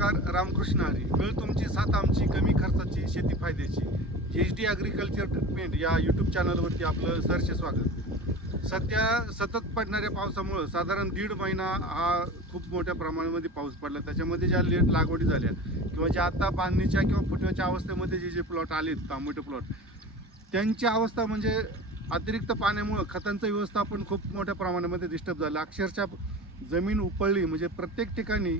नमस्कार रामकृष्ण हरी. वेळ तुमची साथ आमची कमी खर्चाची शेती फायद्याची. एच डी ॲग्रिकल्चर ट्रीटमेंट या यूट्यूब चॅनलवरती आपलं सरचे स्वागत. सध्या सतत पडणाऱ्या पावसामुळं साधारण दीड महिना हा खूप मोठ्या प्रमाणामध्ये पाऊस पडला. त्याच्यामध्ये ज्या लेट लागवडी झाल्या किंवा ज्या आता बांधणीच्या किंवा फुटव्याच्या अवस्थेमध्ये जे जे प्लॉट आले तांबटे प्लॉट त्यांची अवस्था म्हणजे अतिरिक्त पाण्यामुळं खतांचं व्यवस्थापन खूप मोठ्या प्रमाणामध्ये डिस्टर्ब झालं. अक्षरशः जमीन उपळली म्हणजे प्रत्येक ठिकाणी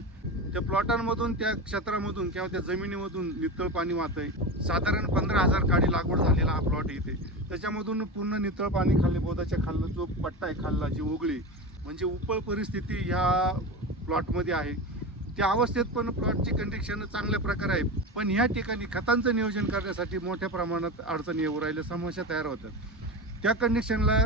त्या प्लॉटांमधून त्या क्षेत्रामधून किंवा त्या जमिनीमधून नितळ पाणी वाहतंय. साधारण पंधरा हजार काडी लागवड झालेला हा प्लॉट इथे. त्याच्यामधून पूर्ण नितळ पाणी खाल्ले बोधाच्या खाल्ला जो पट्टा आहे खाल्ला जी ओगळी म्हणजे उपळ परिस्थिती ह्या प्लॉटमध्ये आहे. त्या अवस्थेत पण प्लॉटची कंडिशन चांगल्या प्रकारे आहे. पण ह्या ठिकाणी खतांचं नियोजन करण्यासाठी मोठ्या प्रमाणात अडचणी येऊ राहिल्या समस्या तयार होतात. त्या कंडिशनला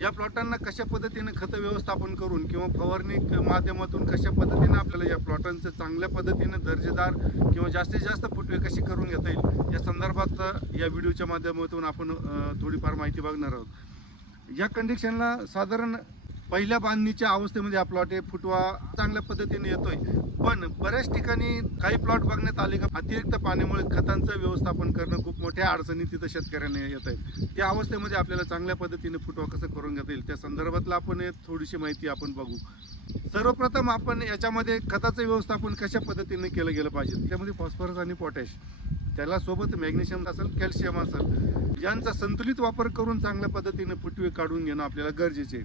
या प्लॉटांना कशा पद्धतीने खतं व्यवस्थापन करून किंवा फवारणी माध्यमातून कशा पद्धतीने आपल्याला या प्लॉटांचं चांगल्या पद्धतीनं दर्जेदार किंवा जास्तीत जास्त फुटवे कशी करून घेता येईल या संदर्भात या व्हिडिओच्या माध्यमातून आपण थोडीफार माहिती बघणार आहोत. या कंडिशनला साधारण पहिल्या बांधणीच्या अवस्थेमध्ये हा प्लॉट आहे फुटवा चांगल्या पद्धतीने येतोय पण बऱ्याच ठिकाणी काही प्लॉट बघण्यात आले का अतिरिक्त पाण्यामुळे खतांचं व्यवस्थापन करणं खूप मोठ्या अडचणी तिथं शेतकऱ्यांना येत आहेत. त्या अवस्थेमध्ये आपल्याला चांगल्या पद्धतीने फुटवा कसं करून घेता येईल त्या संदर्भातला आपण थोडीशी माहिती आपण बघू. सर्वप्रथम आपण याच्यामध्ये खताचं व्यवस्थापन कशा पद्धतीने केलं गेलं पाहिजे? त्यामध्ये फॉस्फरस आणि पोटॅश त्याला सोबत मॅग्नेशियम असेल कॅल्शियम असेल. यांचा संतुलित वापर करून चांगल्या पद्धतीने फुटवे काढून घेणं आपल्याला गरजेचे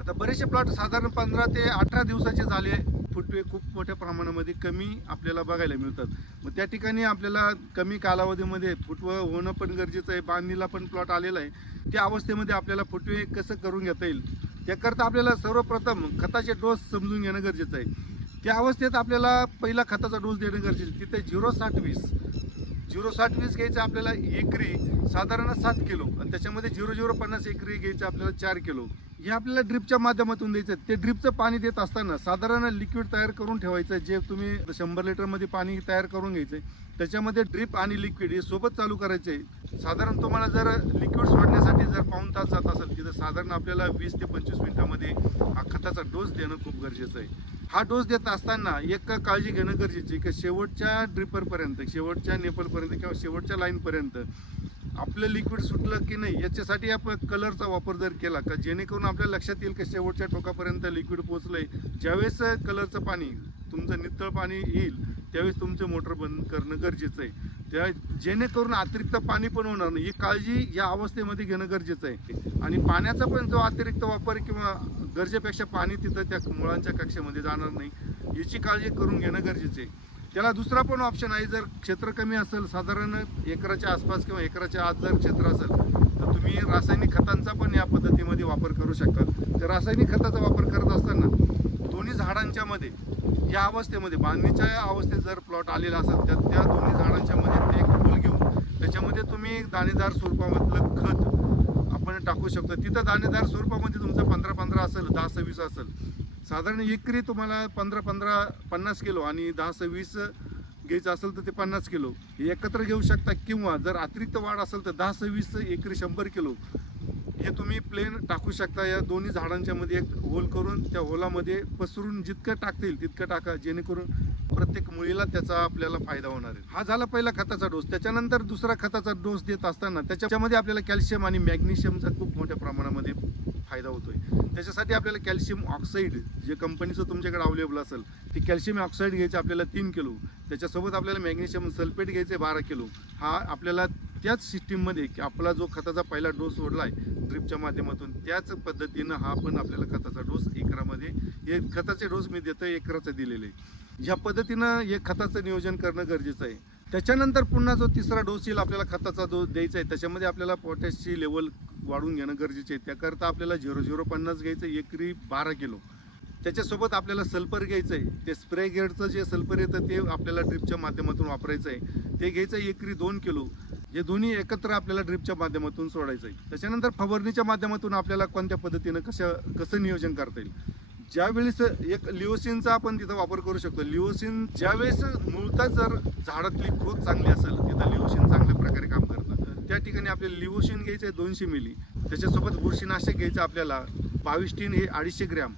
आता बरेचसे प्लॉट साधारण पंधरा ते अठरा दिवसाचे झाले फुटवे खूप मोठ्या प्रमाणामध्ये कमी आपल्याला बघायला मिळतात. मग त्या ठिकाणी आपल्याला कमी कालावधीमध्ये फुटवं होणं पण गरजेचं आहे. बांधणीला पण प्लॉट आलेला आहे. त्या अवस्थेमध्ये आपल्याला फुटवे कसं करून घेता येईल त्याकरता आपल्याला सर्वप्रथम खताचे डोस समजून घेणं गरजेचं आहे. त्या अवस्थेत आपल्याला पहिला खताचा डोस देणं गरजेचं आहे. तिथे झिरो साठ वीस. झिरो साठ वीस घ्यायचं आपल्याला एकरी साधारण सात किलो. आणि त्याच्यामध्ये झिरो झिरो पन्नास एकरी घ्यायचं आपल्याला चार किलो. हे आपल्याला ड्रिपच्या माध्यमातून द्यायचं आहे. ते ड्रिपचं पाणी देत असताना साधारण लिक्विड तयार करून ठेवायचं जे तुम्ही शंभर लिटरमध्ये पाणी तयार करून घ्यायचं त्याच्यामध्ये ड्रिप आणि लिक्विड हे सोबत चालू करायचे साधारण तुम्हाला जर लिक्विड सोडण्यासाठी जर पाऊन तास जात असेल तिथं साधारण आपल्याला वीस ते पंचवीस मिनिटामध्ये हा खताचा डोस देणं खूप गरजेचं आहे. हा डोस देत असताना एक काळजी घेणं गरजेची आहे की शेवटच्या ड्रिपरपर्यंत शेवटच्या नेपलपर्यंत किंवा शेवटच्या लाईनपर्यंत आपलं लिक्विड सुटलं की नाही याच्यासाठी आपण कलरचा वापर जर केला का जेणेकरून आपल्या लक्षात येईल की शेवटच्या टोकापर्यंत लिक्विड पोचलंय ज्यावेळेस कलरचं पाणी तुमचं नितळ पाणी येईल त्यावेळेस तुमचं मोटर बंद करणं गरजेचं आहे. त्या जेणेकरून अतिरिक्त पाणी पण होणार नाही. ही काळजी या अवस्थेमध्ये घेणं गरजेचं आहे. आणि पाण्याचा पण जो अतिरिक्त वापर किंवा गरजेपेक्षा पाणी तिथं त्या मुळांच्या कक्षेमध्ये जाणार नाही. याची काळजी करून घेणं गरजेचं आहे. त्याला दुसरा पण ऑप्शन आहे जर क्षेत्र कमी असेल साधारण एकराच्या आसपास किंवा एकराच्या आत जर क्षेत्र असेल तर तुम्ही रासायनिक खतांचा पण या पद्धतीमध्ये वापर करू शकता. तर रासायनिक खताचा वापर करत असताना दोन्ही झाडांच्या मध्ये या अवस्थेमध्ये बांधणीच्या अवस्थेत जर प्लॉट आलेला असेल तर त्या दोन्ही झाडांच्या मध्ये ते एक होल घेऊन त्याच्यामध्ये तुम्ही दाणेदार स्वरूपामधलं खत आपण टाकू शकतो. तिथं दाणेदार स्वरूपामध्ये तुमचं पंधरा पंधरा असेल दहा सव्वीस असेल साधारण एकरी तुम्हाला पंधरा पंधरा पन्नास किलो आणि दहा सव्वीस घ्यायचं असेल तर ते पन्नास किलो. हे एकत्र घेऊ शकता किंवा जर अतिरिक्त वाढ असेल तर दहा सव्वीस एकरी शंभर किलो. हे तुम्ही प्लेन टाकू शकता. या दोन्ही झाडांच्या मध्ये एक होल करून त्या होलामध्ये पसरून जितकं टाकता येईल तितकं टाका जेणेकरून प्रत्येक मुळीला त्याचा आपल्याला फायदा होणार आहे. हा झाला पहिला खताचा डोस. त्याच्यानंतर दुसरा खताचा डोस देत असताना त्याच्यामध्ये आपल्याला कॅल्शियम आणि मॅग्नेशियमचा खूप मोठ्या प्रमाणामध्ये फायदा होतोय. त्याच्यासाठी आपल्याला कॅल्शियम ऑक्साईड जे कंपनीचं तुमच्याकडे अवेलेबल असेल ते कॅल्शियम ऑक्साईड घ्यायचे आपल्याला तीन किलो. त्याच्यासोबत आपल्याला मॅग्नेशियम सल्फेट घ्यायचे बारा किलो. हा आपल्याला त्याच सिस्टीममध्ये की आपला जो खताचा पहिला डोस सोडला आहे ड्रिपच्या माध्यमातून त्याच पद्धतीनं हा पण आपल्याला खताचा डोस एकरामध्ये हे खताचे डोस मी देतो एकराचं दिलेले. ह्या पद्धतीनं हे खताचं नियोजन करणं गरजेचं आहे. त्याच्यानंतर पुन्हा जो तिसरा डोस येईल आपल्याला खताचा डोस द्यायचा आहे. त्याच्यामध्ये आपल्याला पोटॅशची लेवल वाढून घेणं गरजेचे आहे. त्याकरता आपल्याला झिरो झिरो पन्नास घ्यायचं आहे, एकरी बारा किलो. त्याच्यासोबत आपल्याला सल्फर घ्यायचं आहे. ते स्प्रे गेडचं जे सल्फर येतं ते आपल्याला ड्रिपच्या माध्यमातून वापरायचं आहे. ते घ्यायचं आहे एकरी दोन किलो. हे दोन्ही एकत्र आपल्याला ड्रिपच्या माध्यमातून सोडायचं आहे. त्याच्यानंतर फवारणीच्या माध्यमातून आपल्याला कोणत्या पद्धतीनं कशा कसं नियोजन करता येईल? ज्यावेळेस एक लिओसिनचा आपण तिथं वापर करू शकतो. लिओसिन ज्यावेळेस मूळतः जर झाडातली ग्रोथ चांगली असेल तिथं लिओसिन चांगल्या प्रकारे काम त्या ठिकाणी आपल्याला लिवोशिन घ्यायचं आहे दोनशे मिली. त्याच्यासोबत बुरशीनाशक घ्यायचं आपल्याला बावीस टीन हे अडीचशे ग्रॅम.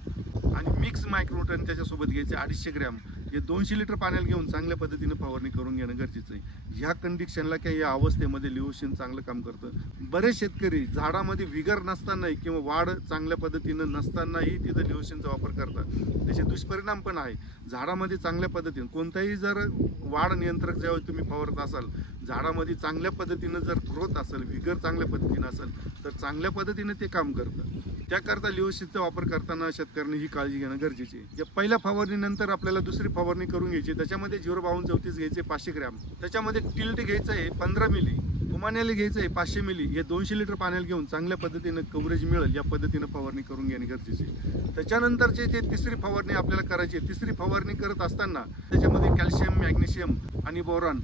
आणि मिक्स मायक्रोटन त्याच्यासोबत घ्यायचे अडीचशे ग्रॅम. हे दोनशे लिटर पाण्याला घेऊन चांगल्या पद्धतीनं फवारणी करून घेणं गरजेचं आहे. ह्या कंडिशनला किंवा या अवस्थेमध्ये लिओशिन चांगलं काम करतं. बरेच शेतकरी झाडामध्ये विगर नसतानाही किंवा वाढ चांगल्या पद्धतीनं नसतानाही तिथं लिओशिनचा वापर करतात. त्याचे दुष्परिणाम पण आहे. झाडामध्ये चांगल्या पद्धतीनं कोणताही जर वाढ नियंत्रक ज्यावेळी तुम्ही फवारत असाल झाडामध्ये चांगल्या पद्धतीनं जर ग्रोथ असेल विगर चांगल्या पद्धतीनं असेल तर चांगल्या पद्धतीनं ते काम करतं. त्याकरता लिओसिसचा वापर करताना शेतकऱ्यांनी ही काळजी घेणं गरजेची आहे. या पहिल्या फवारणीनंतर आपल्याला दुसरी फवारणी करून घ्यायची त्याच्यामध्ये झिरो बावन्न चौतीस घ्यायचे पाचशे ग्रॅम. त्याच्यामध्ये टिल्ट घ्यायचं आहे पंधरा मिली. उमान्याला घ्यायचं आहे पाचशे मिली. हे दोनशे लिटर पाण्याला घेऊन चांगल्या पद्धतीनं कव्हरेज मिळेल. या पद्धतीनं फवारणी करून घेणे गरजेचे त्याच्यानंतर त्याच्यानंतरचे जे तिसरी फवारणी आपल्याला करायची आहे तिसरी फवारणी करत असताना त्याच्यामध्ये कॅल्शियम मॅग्नेशियम आणि बोरॉन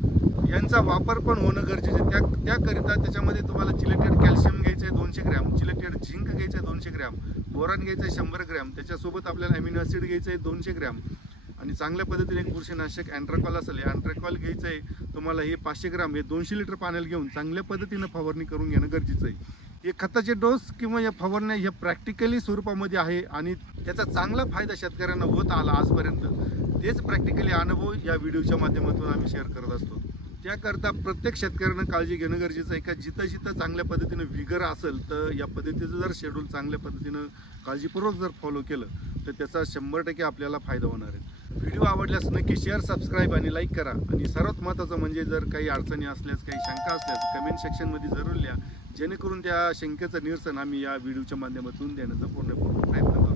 यांचा वापर पण होणं गरजेचं आहे. त्या त्याकरिता त्याच्यामध्ये तुम्हाला चिलेटेड कॅल्शियम घ्यायचं आहे दोनशे ग्रॅम चिलेटेड झिंक घ्यायचं आहे दोनशे ग्रॅम बोरॉन घ्यायचं आहे शंभर ग्रॅम त्याच्यासोबत आपल्याला अमिनो ॲसिड घ्यायचं आहे दोनशे ग्रॅम. आणि चांगल्या पद्धतीने बुरशीनाशक अँट्राकॉल असेल अँट्रॅकॉल घ्यायचं आहे तुम्हाला हे पाचशे ग्राम हे दोनशे लिटर पाण्याला घेऊन चांगल्या पद्धतीनं फवारणी करून घेणं गरजेचं आहे. हे खताचे डोस किंवा या फवारण्या ह्या प्रॅक्टिकली स्वरूपामध्ये आहे आणि त्याचा चांगला फायदा शेतकऱ्यांना होत आला आजपर्यंत. तेच प्रॅक्टिकली अनुभव या व्हिडिओच्या माध्यमातून आम्ही शेअर करत असतो. त्याकरता प्रत्येक शेतकऱ्यानं काळजी घेणं गरजेचं आहे का? जिथं जिथं चांगल्या पद्धतीनं विगर असेल तर या पद्धतीचं जर शेड्यूल चांगल्या पद्धतीनं काळजीपूर्वक जर फॉलो केलं तर त्याचा शंभर टक्के आपल्याला फायदा होणार आहे. व्हिडिओ आवडल्यास नक्की शेअर सबस्क्राईब आणि लाईक करा. आणि सर्वात महत्त्वाचं म्हणजे जर काही अडचणी असल्यास काही शंका असल्यास कमेंट सेक्शनमध्ये जरूर लिहा. जेणेकरून त्या शंकेचं निरसन आम्ही या व्हिडिओच्या माध्यमातून देण्याचा पूर्ण प्रयत्न करू.